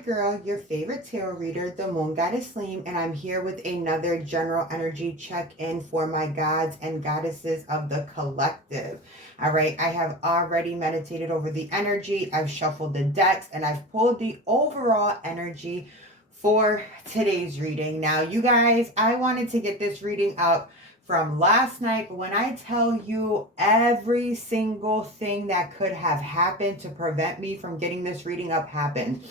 girl, your favorite tarot reader, the Moon Goddess Leem, and I'm here with another general energy check-in for my gods and goddesses of the collective. All right, I have already meditated over the energy, I've shuffled the decks, and I've pulled the overall energy for today's reading. Now, you guys, I wanted to get this reading up from last night, but when I tell you every single thing that could have happened to prevent me from getting this reading up happened.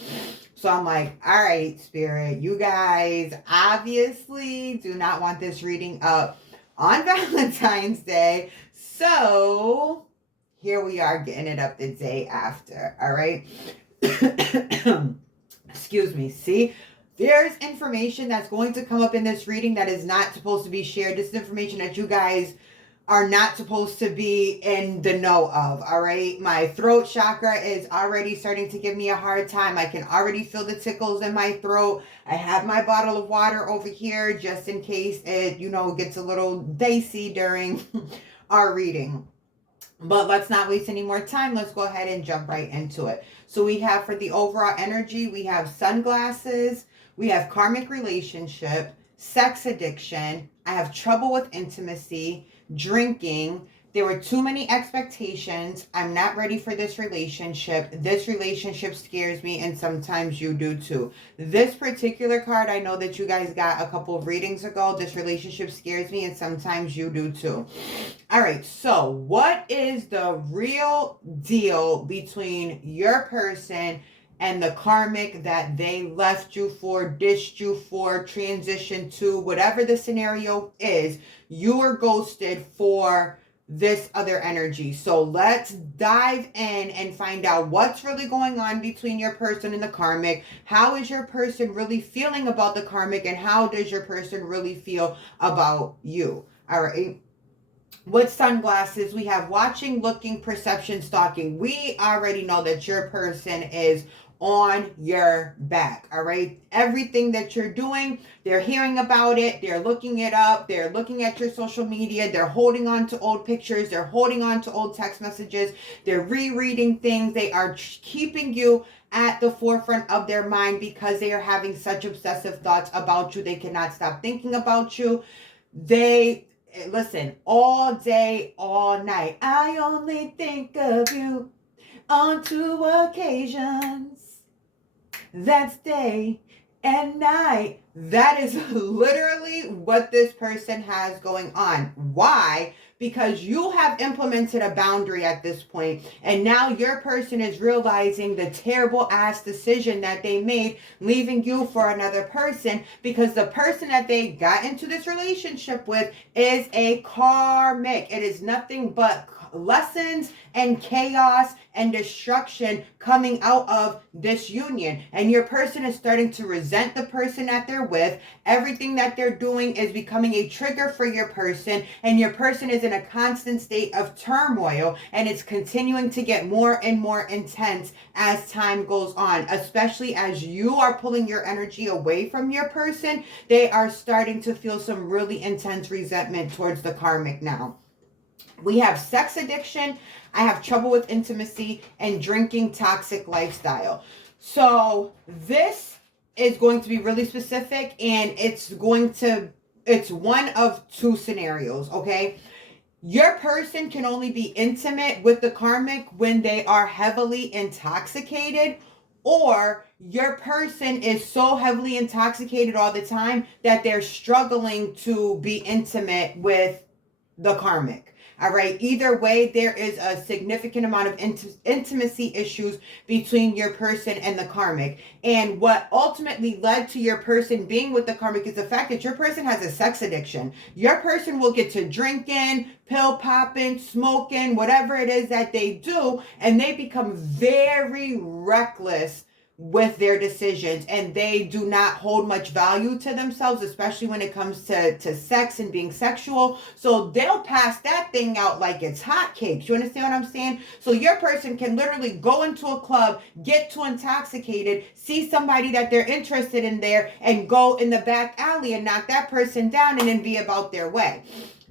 So I'm like, all right, Spirit, you guys obviously do not want this reading up on Valentine's Day. So here we are getting it up the day after, all right? Excuse me, see? There's information that's going to come up in this reading that is not supposed to be shared. This is information that you guys are not supposed to be in the know of, all right? My throat chakra is already starting to give me a hard time. I can already feel the tickles in my throat. I have my bottle of water over here just in case it, gets a little dicey during our reading. But let's not waste any more time. Let's go ahead and jump right into it. So we have, for the overall energy, we have sunglasses, we have karmic relationship, sex addiction, I have trouble with intimacy, drinking, there were too many expectations, I'm not ready for this relationship scares me, and sometimes you do too. This particular card, I know that you guys got a couple of readings ago. This relationship scares me, and sometimes you do too. All right, so what is the real deal between your person and the karmic that they left you for, ditched you for, transitioned to, whatever the scenario is? You were ghosted for this other energy. So let's dive in and find out what's really going on between your person and the karmic. How is your person really feeling about the karmic, and how does your person really feel about you? All right. With sunglasses, we have watching, looking, perception, stalking. We already know that your person is on your back, all right? Everything that you're doing, they're hearing about it, they're looking it up, they're looking at your social media, they're holding on to old pictures, they're holding on to old text messages, they're rereading things, they are keeping you at the forefront of their mind because they are having such obsessive thoughts about you. They cannot stop thinking about you. Listen, all day, all night, I only think of you on 2 occasions. That's day and night. That is literally what this person has going on. Why? Because you have implemented a boundary at this point, and now your person is realizing the terrible ass decision that they made, leaving you for another person, because the person that they got into this relationship with is a karmic. It is nothing but lessons and chaos and destruction coming out of this union, and your person is starting to resent the person that they're with. Everything that they're doing is becoming a trigger for your person, and your person is in a constant state of turmoil, and it's continuing to get more and more intense as time goes on. Especially as you are pulling your energy away from your person, they are starting to feel some really intense resentment towards the karmic now. We have sex addiction, I have trouble with intimacy, and drinking, toxic lifestyle. So this is going to be really specific, and it's one of 2 scenarios, okay? Your person can only be intimate with the karmic when they are heavily intoxicated, or your person is so heavily intoxicated all the time that they're struggling to be intimate with the karmic. All right. Either way, there is a significant amount of intimacy issues between your person and the karmic. And what ultimately led to your person being with the karmic is the fact that your person has a sex addiction. Your person will get to drinking, pill popping, smoking, whatever it is that they do, and they become very reckless with their decisions, and they do not hold much value to themselves, especially when it comes to sex and being sexual. So they'll pass that thing out like it's hotcakes. You understand what I'm saying? So your person can literally go into a club, get too intoxicated, see somebody that they're interested in there, and go in the back alley and knock that person down and then be about their way.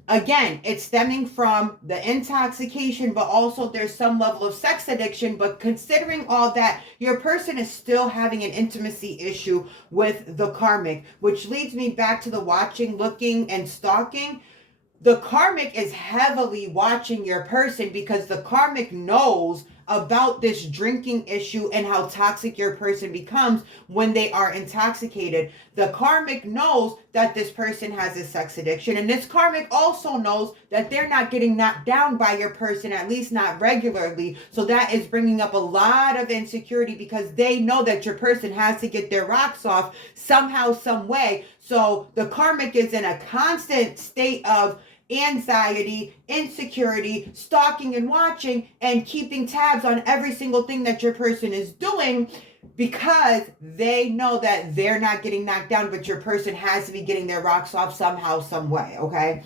Again, it's stemming from the intoxication, but also there's some level of sex addiction. But considering all that, your person is still having an intimacy issue with the karmic, which leads me back to the watching, looking, and stalking. The karmic is heavily watching your person because the karmic knows about this drinking issue and how toxic your person becomes when they are intoxicated. The karmic knows that this person has a sex addiction, and this karmic also knows that they're not getting knocked down by your person, at least not regularly. So that is bringing up a lot of insecurity because they know that your person has to get their rocks off somehow, some way. So the karmic is in a constant state of anxiety, insecurity, stalking and watching, and keeping tabs on every single thing that your person is doing because they know that they're not getting knocked down, but your person has to be getting their rocks off somehow, some way, okay?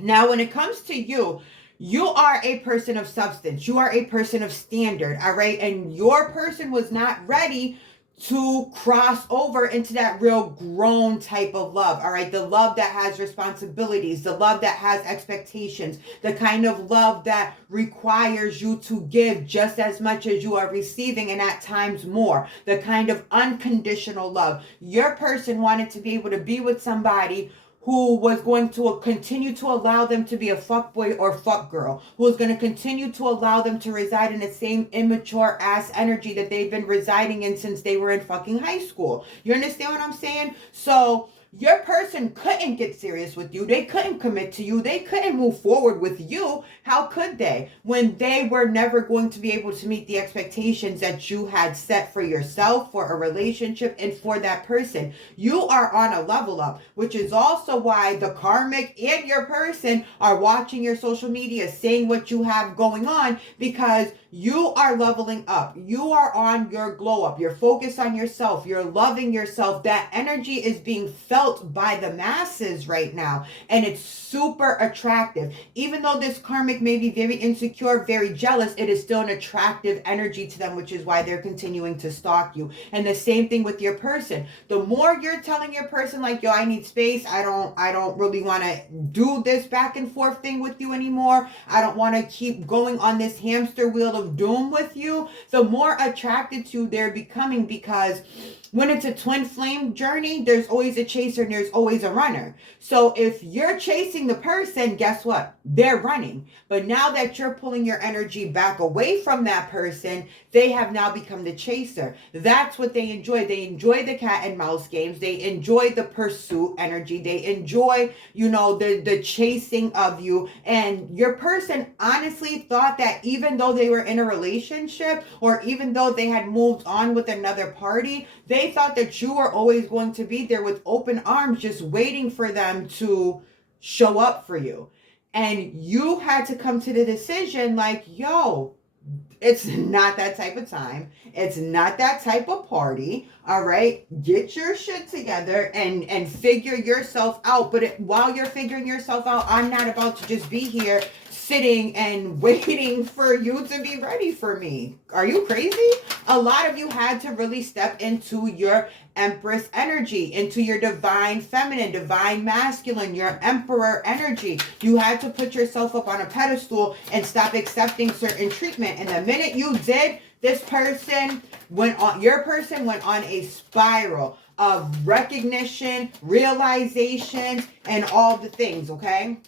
Now, when it comes to you, you are a person of substance. You are a person of standard, all right? And your person was not ready to cross over into that real grown type of love, all right? The love that has responsibilities, the love that has expectations, the kind of love that requires you to give just as much as you are receiving and at times more, the kind of unconditional love. Your person wanted to be able to be with somebody who was going to continue to allow them to be a fuckboy or fuckgirl, who was going to continue to allow them to reside in the same immature ass energy that they've been residing in since they were in fucking high school. You understand what I'm saying? So your person couldn't get serious with you. They couldn't commit to you. They couldn't move forward with you. How could they? When they were never going to be able to meet the expectations that you had set for yourself, for a relationship, and for that person. You are on a level up, which is also why the karmic and your person are watching your social media, saying what you have going on, because you are leveling up. You are on your glow up. You're focused on yourself. You're loving yourself. That energy is being felt by the masses right now. And it's super attractive. Even though this karmic may be very insecure, very jealous, it is still an attractive energy to them, which is why they're continuing to stalk you. And the same thing with your person. The more you're telling your person like, yo, I need space. I don't really want to do this back and forth thing with you anymore. I don't want to keep going on this hamster wheel of doom with you, the more attracted to they're becoming, because when it's a twin flame journey, there's always a chaser and there's always a runner. So if you're chasing the person, guess what? They're running. But now that you're pulling your energy back away from that person, they have now become the chaser. That's what they enjoy. They enjoy the cat and mouse games. They enjoy the pursuit energy. They enjoy, the chasing of you. And your person honestly thought that even though they were in a relationship, or even though they had moved on with another party, they thought that you were always going to be there with open arms, just waiting for them to show up for you. And you had to come to the decision like, yo, it's not that type of time. It's not that type of party. All right. Get your shit together and figure yourself out. But while you're figuring yourself out, I'm not about to just be here sitting and waiting for you to be ready for me. Are you crazy? A lot of you had to really step into your Empress energy, into your divine feminine, divine masculine, your emperor energy. You had to put yourself up on a pedestal and stop accepting certain treatment. And the minute you did, your person went on a spiral of recognition, realization, and all the things, okay?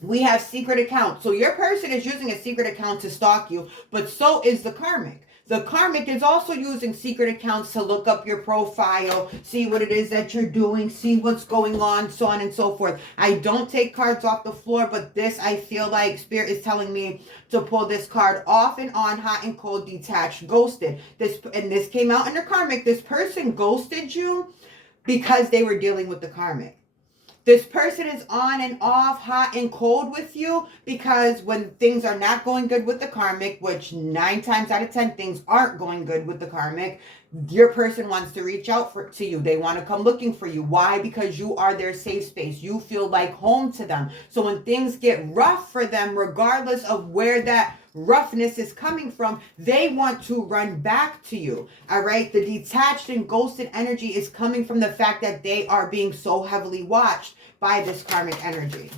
We have secret accounts. So your person is using a secret account to stalk you, but so is the karmic. The karmic is also using secret accounts to look up your profile, see what it is that you're doing, see what's going on, so on and so forth. I don't take cards off the floor, but this, I feel like Spirit is telling me to pull this card: off and on, hot and cold, detached, ghosted. This came out in the karmic. This person ghosted you because they were dealing with the karmic. This person is on and off, hot and cold with you because when things are not going good with the karmic, which 9 times out of 10 things aren't going good with the karmic, your person wants to reach out to you. They want to come looking for you. Why? Because you are their safe space. You feel like home to them. So when things get rough for them, regardless of where that roughness is coming from, they want to run back to you. All right. The detached and ghosted energy is coming from the fact that they are being so heavily watched by this karmic energy.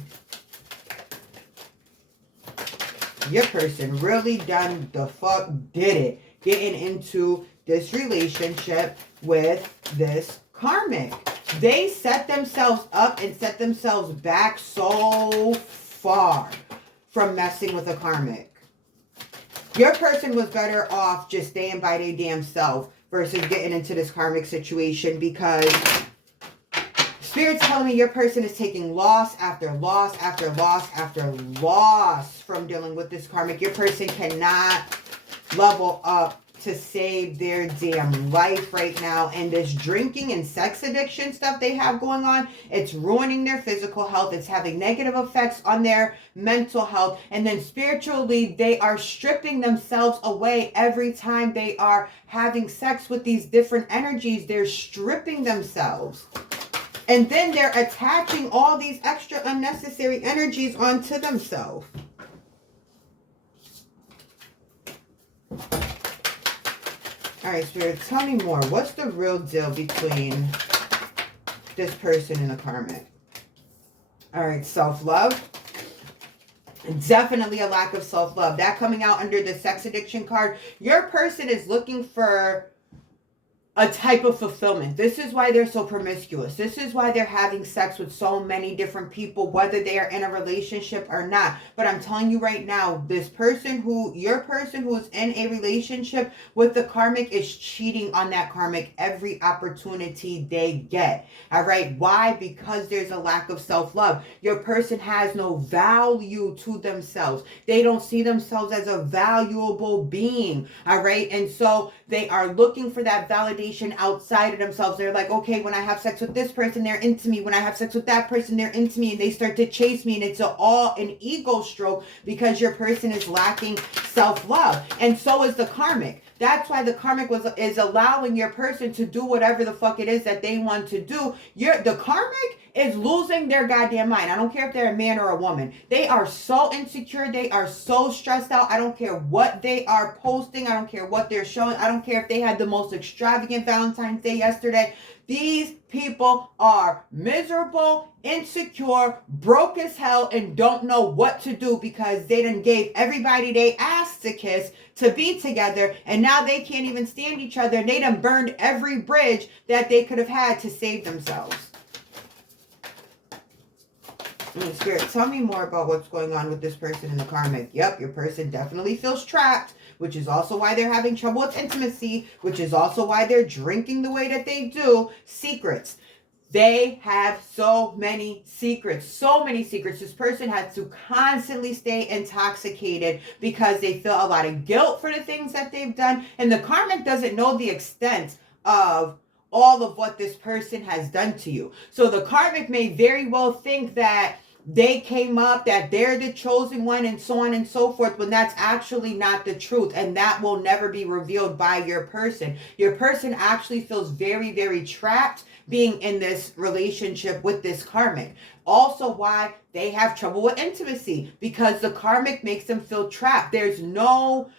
Your person really done the fuck did it. Getting into this relationship with this karmic. They set themselves up and set themselves back so far from messing with a karmic. Your person was better off just staying by their damn self versus getting into this karmic situation, because Spirit's telling me your person is taking loss after loss after loss after loss from dealing with this karmic. Your person cannot level up to save their damn life right now. And this drinking and sex addiction stuff they have going on, it's ruining their physical health. It's having negative effects on their mental health. And then spiritually, they are stripping themselves away every time they are having sex with these different energies. They're stripping themselves. And then they're attaching all these extra unnecessary energies onto themselves. All right, Spirit, tell me more. What's the real deal between this person and the karmic? All right, self-love. Definitely a lack of self-love. That coming out under the sex addiction card. Your person is looking for a type of fulfillment. This is why they're so promiscuous. This is why they're having sex with so many different people, whether they are in a relationship or not. But I'm telling you right now, this person your person who is in a relationship with the karmic is cheating on that karmic every opportunity they get. All right. Why? Because there's a lack of self-love. Your person has no value to themselves. They don't see themselves as a valuable being. All right. And so they are looking for that validation outside of themselves. They're like, okay, when I have sex with this person, they're into me. When I have sex with that person, they're into me. And they start to chase me. And it's all an ego stroke because your person is lacking self-love. And so is the karmic. That's why the karmic is allowing your person to do whatever the fuck it is that they want to do. The karmic is losing their goddamn mind. I don't care if they're a man or a woman. They are so insecure. They are so stressed out. I don't care what they are posting. I don't care what they're showing. I don't care if they had the most extravagant Valentine's Day yesterday. These people are miserable, insecure, broke as hell, and don't know what to do because they done gave everybody they asked to kiss to be together, and now they can't even stand each other. They done burned every bridge that they could have had to save themselves. Spirit, tell me more about what's going on with this person in the karmic. Yep, your person definitely feels trapped, which is also why they're having trouble with intimacy, which is also why they're drinking the way that they do. Secrets. They have so many secrets, so many secrets. This person has to constantly stay intoxicated because they feel a lot of guilt for the things that they've done. And the karmic doesn't know the extent of all of what this person has done to you. So the karmic may very well think that they came up, that they're the chosen one, and so on and so forth, when that's actually not the truth. And that will never be revealed by your person. Your person actually feels very, very trapped being in this relationship with this karmic. Also why they have trouble with intimacy, because the karmic makes them feel trapped. There's no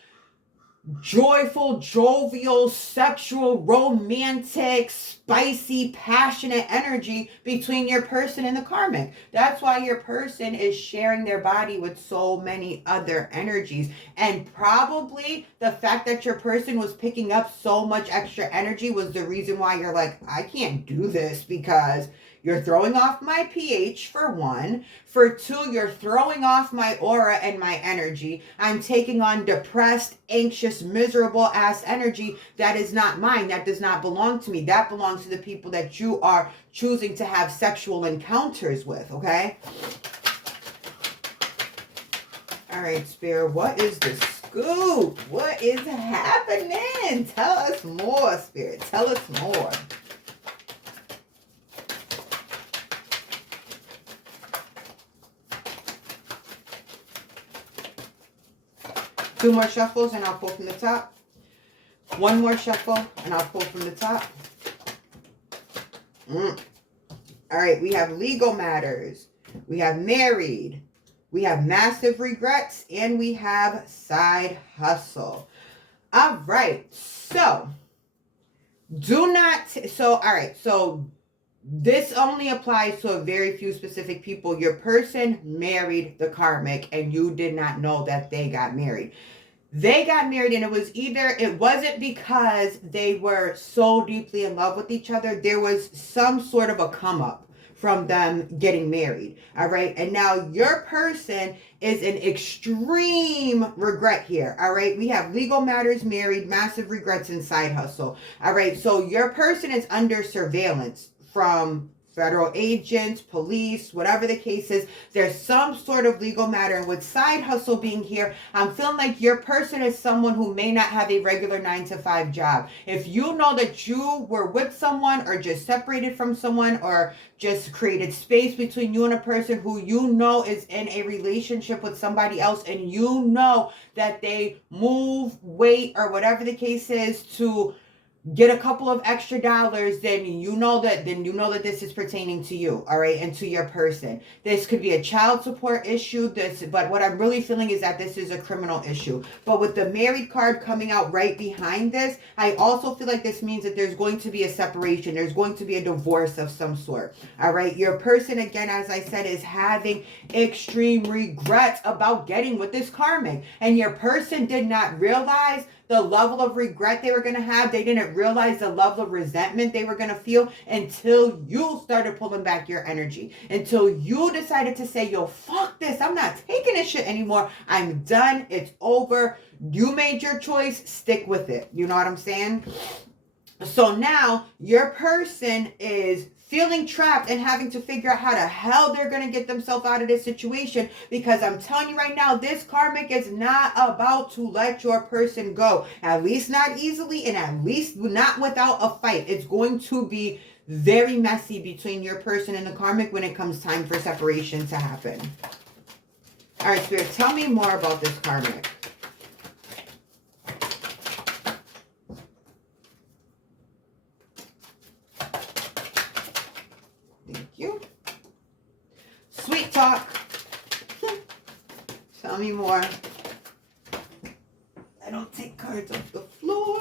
joyful, jovial, sexual, romantic, spicy, passionate energy between your person and the karmic. That's why your person is sharing their body with so many other energies. And probably the fact that your person was picking up so much extra energy was the reason why you're like, I can't do this, because you're throwing off my pH, for one. For two, you're throwing off my aura and my energy. I'm taking on depressed, anxious, miserable ass energy that is not mine. That does not belong to me. That belongs to the people that you are choosing to have sexual encounters with, okay? All right, Spirit, what is the scoop? What is happening? Tell us more, Spirit. Tell us more. Two more shuffles and I'll pull from the top. One more shuffle and I'll pull from the top. All right, we have legal matters. We have married. We have massive regrets. And we have side hustle. All right, so all right, so this only applies to a very few specific people. Your person married the karmic and you did not know that they got married. They got married, and it wasn't because they were so deeply in love with each other. There was some sort of a come up from them getting married. All right. And now your person is in extreme regret here. All right. We have legal matters, married, massive regrets, and side hustle. All right. So your person is under surveillance from federal agents, police, whatever the case is. There's some sort of legal matter. And with side hustle being here, I'm feeling like your person is someone who may not have a regular 9-to-5 job. If you know that you were with someone or just separated from someone or just created space between you and a person who you know is in a relationship with somebody else, and you know that they move, wait, or whatever the case is to get a couple of extra dollars, then you know that this is pertaining to you, all right, and to your person. This could be a child support issue, but what I'm really feeling is that this is a criminal issue. But with the married card coming out right behind this, I also feel like this means that there's going to be a separation. There's going to be a divorce of some sort, all right? Your person, again, as I said, is having extreme regrets about getting with this karmic, and your person did not realize the level of regret they were going to have. They didn't realize the level of resentment they were going to feel until you started pulling back your energy. Until you decided to say, yo, fuck this. I'm not taking this shit anymore. I'm done. It's over. You made your choice. Stick with it. You know what I'm saying? So now your person is feeling trapped and having to figure out how the hell they're going to get themselves out of this situation, because I'm telling you right now, this karmic is not about to let your person go. At least not easily, and at least not without a fight. It's going to be very messy between your person and the karmic when it comes time for separation to happen. All right, Spirit, tell me more about this karmic. Sweet talk. Tell me more. I don't take cards off the floor.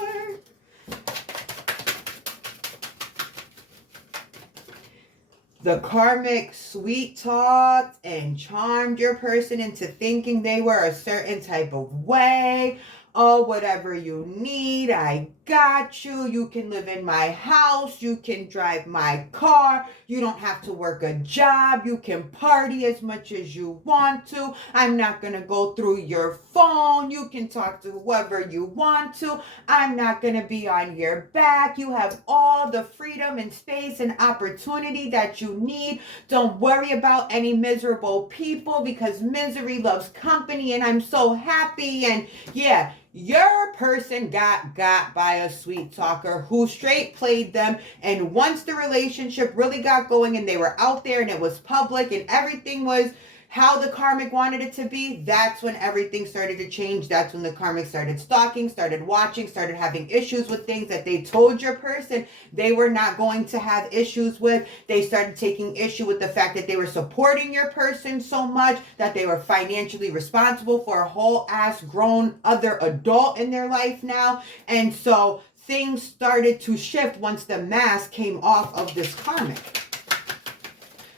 The karmic sweet talked and charmed your person into thinking they were a certain type of way. Oh, whatever you need, I got you. You can live in my house. You can drive my car. You don't have to work a job. You can party as much as you want to. I'm not going to go through your phone. You can talk to whoever you want to. I'm not going to be on your back. You have all the freedom and space and opportunity that you need. Don't worry about any miserable people, because misery loves company, and I'm so happy. And yeah, your person got by a sweet talker who straight played them. And once the relationship really got going and they were out there and it was public and everything was how the karmic wanted it to be, that's when everything started to change. That's when the karmic started stalking, started watching, started having issues with things that they told your person they were not going to have issues with. They started taking issue with the fact that they were supporting your person so much that they were financially responsible for a whole ass grown other adult in their life now. And so things started to shift once the mask came off of this karmic.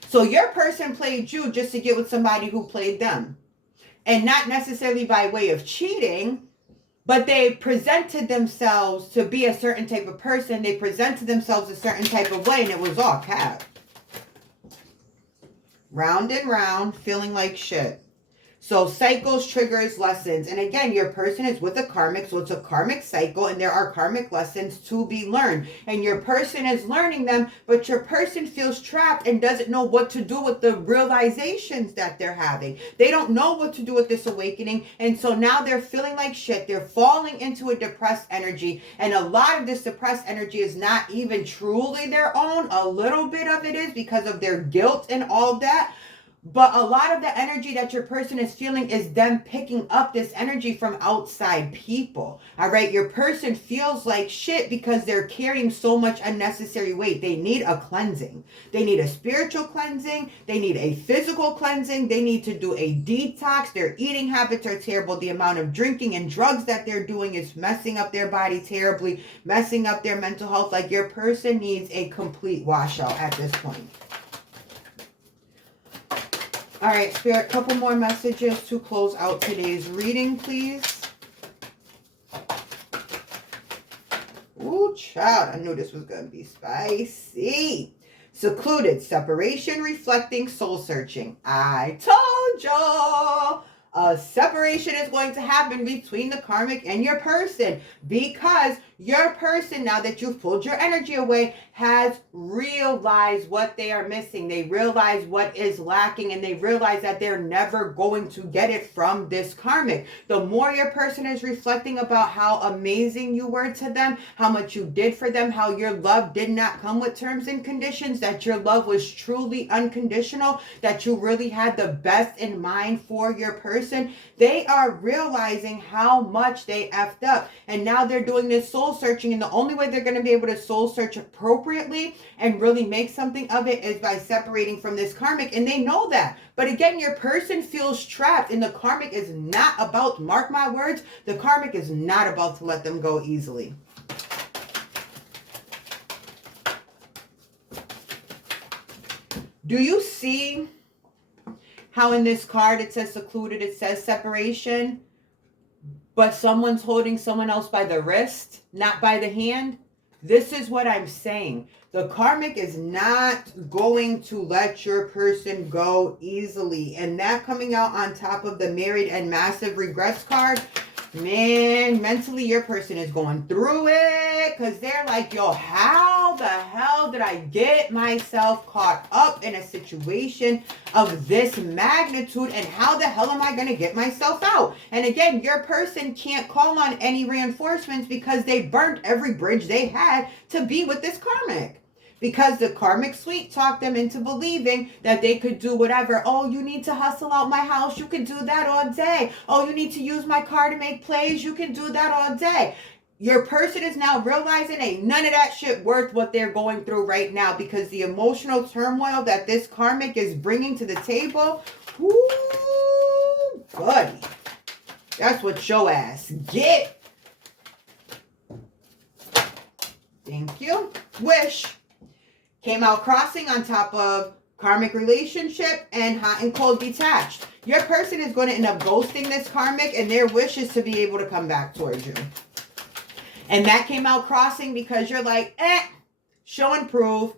So your person played you just to get with somebody who played them. And not necessarily by way of cheating, but they presented themselves to be a certain type of person. They presented themselves a certain type of way, and it was all cap. Round and round, feeling like shit. So cycles, triggers, lessons. And again, your person is with a karmic, so it's a karmic cycle, and there are karmic lessons to be learned. And your person is learning them, but your person feels trapped and doesn't know what to do with the realizations that they're having. They don't know what to do with this awakening, and so now they're feeling like shit. They're falling into a depressed energy, and a lot of this depressed energy is not even truly their own. A little bit of it is because of their guilt and all that. But a lot of the energy that your person is feeling is them picking up this energy from outside people. All right. Your person feels like shit because they're carrying so much unnecessary weight. They need a cleansing. They need a spiritual cleansing. They need a physical cleansing. They need to do a detox. Their eating habits are terrible. The amount of drinking and drugs that they're doing is messing up their body terribly, messing up their mental health. Like your person needs a complete washout at this point. All right, Spirit, couple more messages to close out today's reading, please. Ooh, child, I knew this was going to be spicy. Secluded, separation, reflecting, soul searching. I told y'all. A separation is going to happen between the karmic and your person because your person, now that you've pulled your energy away, has realized what they are missing. They realize what is lacking and they realize that they're never going to get it from this karmic. The more your person is reflecting about how amazing you were to them, how much you did for them, how your love did not come with terms and conditions, that your love was truly unconditional, that you really had the best in mind for your person, they are realizing how much they effed up. And now they're doing this soul searching, and the only way they're going to be able to soul search appropriately and really make something of it is by separating from this karmic, and they know that. But again, your person feels trapped, and the karmic is not about, mark my words, the karmic is not about to let them go easily. Do you see how in this card it says secluded, it says separation, but someone's holding someone else by the wrist, not by the hand? This is what I'm saying. The karmic is not going to let your person go easily. And that coming out on top of the married and massive regrets card, man, mentally your person is going through it because they're like, yo, how the hell did I get myself caught up in a situation of this magnitude, and how the hell am I going to get myself out? And again, your person can't call on any reinforcements because they burnt every bridge they had to be with this karmic. Because the karmic sweet talked them into believing that they could do whatever. Oh, you need to hustle out my house. You can do that all day. Oh, you need to use my car to make plays. You can do that all day. Your person is now realizing ain't none of that shit worth what they're going through right now, because the emotional turmoil that this karmic is bringing to the table, whoo, buddy, that's what your ass get. Thank you. Wish. Came out crossing on top of karmic relationship and hot and cold detached. Your person is going to end up ghosting this karmic, and their wish is to be able to come back towards you. And that came out crossing because you're like, show and prove.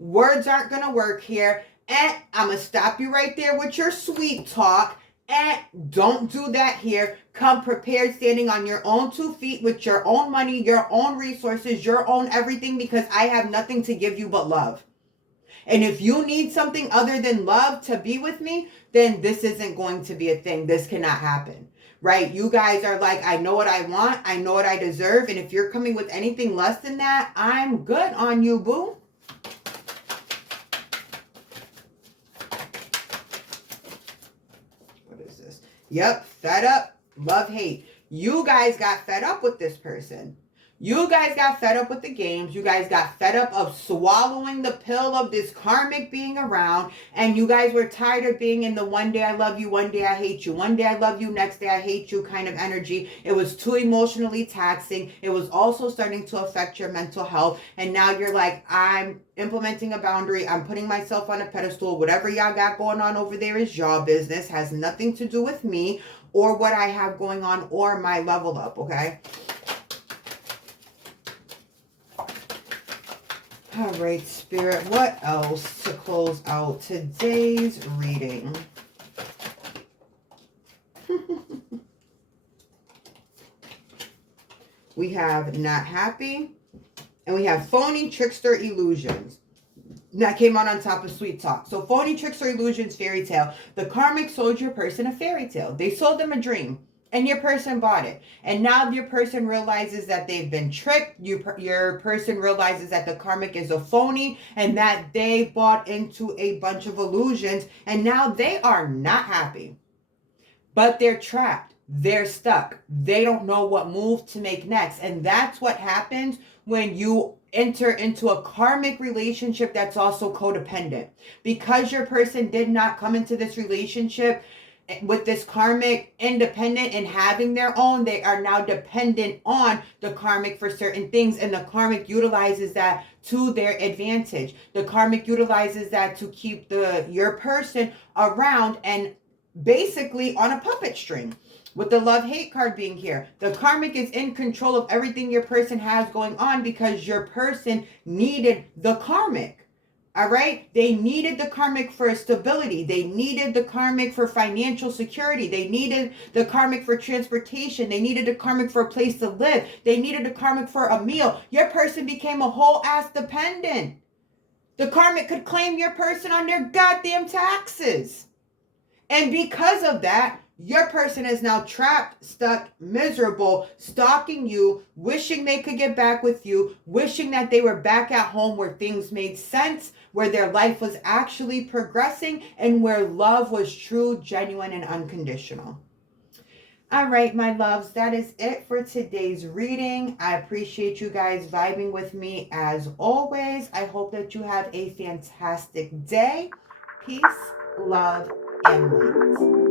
Words aren't going to work here. I'm going to stop you right there with your sweet talk. Don't do that here. Come prepared, standing on your own 2 feet with your own money, your own resources, your own everything, because I have nothing to give you but love. And if you need something other than love to be with me, then this isn't going to be a thing. This cannot happen, right? You guys are like, I know what I want. I know what I deserve. And if you're coming with anything less than that, I'm good on you, boo. Yep, fed up, love, hate. You guys got fed up with this person. You guys got fed up with the games. You guys got fed up of swallowing the pill of this karmic being around. And you guys were tired of being in the one day I love you, one day I hate you. One day I love you, next day I hate you kind of energy. It was too emotionally taxing. It was also starting to affect your mental health. And now you're like, I'm implementing a boundary. I'm putting myself on a pedestal. Whatever y'all got going on over there is y'all business. Has nothing to do with me or what I have going on or my level up, okay? All right, Spirit, what else to close out today's reading? We have not happy, and we have phony, trickster, illusions. That came out on top of sweet talk. So phony, trickster, illusions, fairy tale. The karmic sold your person a fairy tale. They sold them a dream. And your person bought it. And now your person realizes that they've been tricked. Your person realizes that the karmic is a phony and that they bought into a bunch of illusions. And now they are not happy. But they're trapped. They're stuck. They don't know what move to make next. And that's what happens when you enter into a karmic relationship that's also codependent. Because your person did not come into this relationship with this karmic independent and having their own, they are now dependent on the karmic for certain things, and the karmic utilizes that to their advantage. The karmic utilizes that to keep your person around and basically on a puppet string. With the love-hate card being here, the karmic is in control of everything your person has going on because your person needed the karmic. All right. They needed the karmic for stability. They needed the karmic for financial security. They needed the karmic for transportation. They needed the karmic for a place to live. They needed the karmic for a meal. Your person became a whole ass dependent. The karmic could claim your person on their goddamn taxes. And because of that, your person is now trapped, stuck, miserable, stalking you, wishing they could get back with you, wishing that they were back at home where things made sense, where their life was actually progressing, and where love was true, genuine, and unconditional. All right, my loves, that is it for today's reading. I appreciate you guys vibing with me as always. I hope that you have a fantastic day. Peace, love, and light.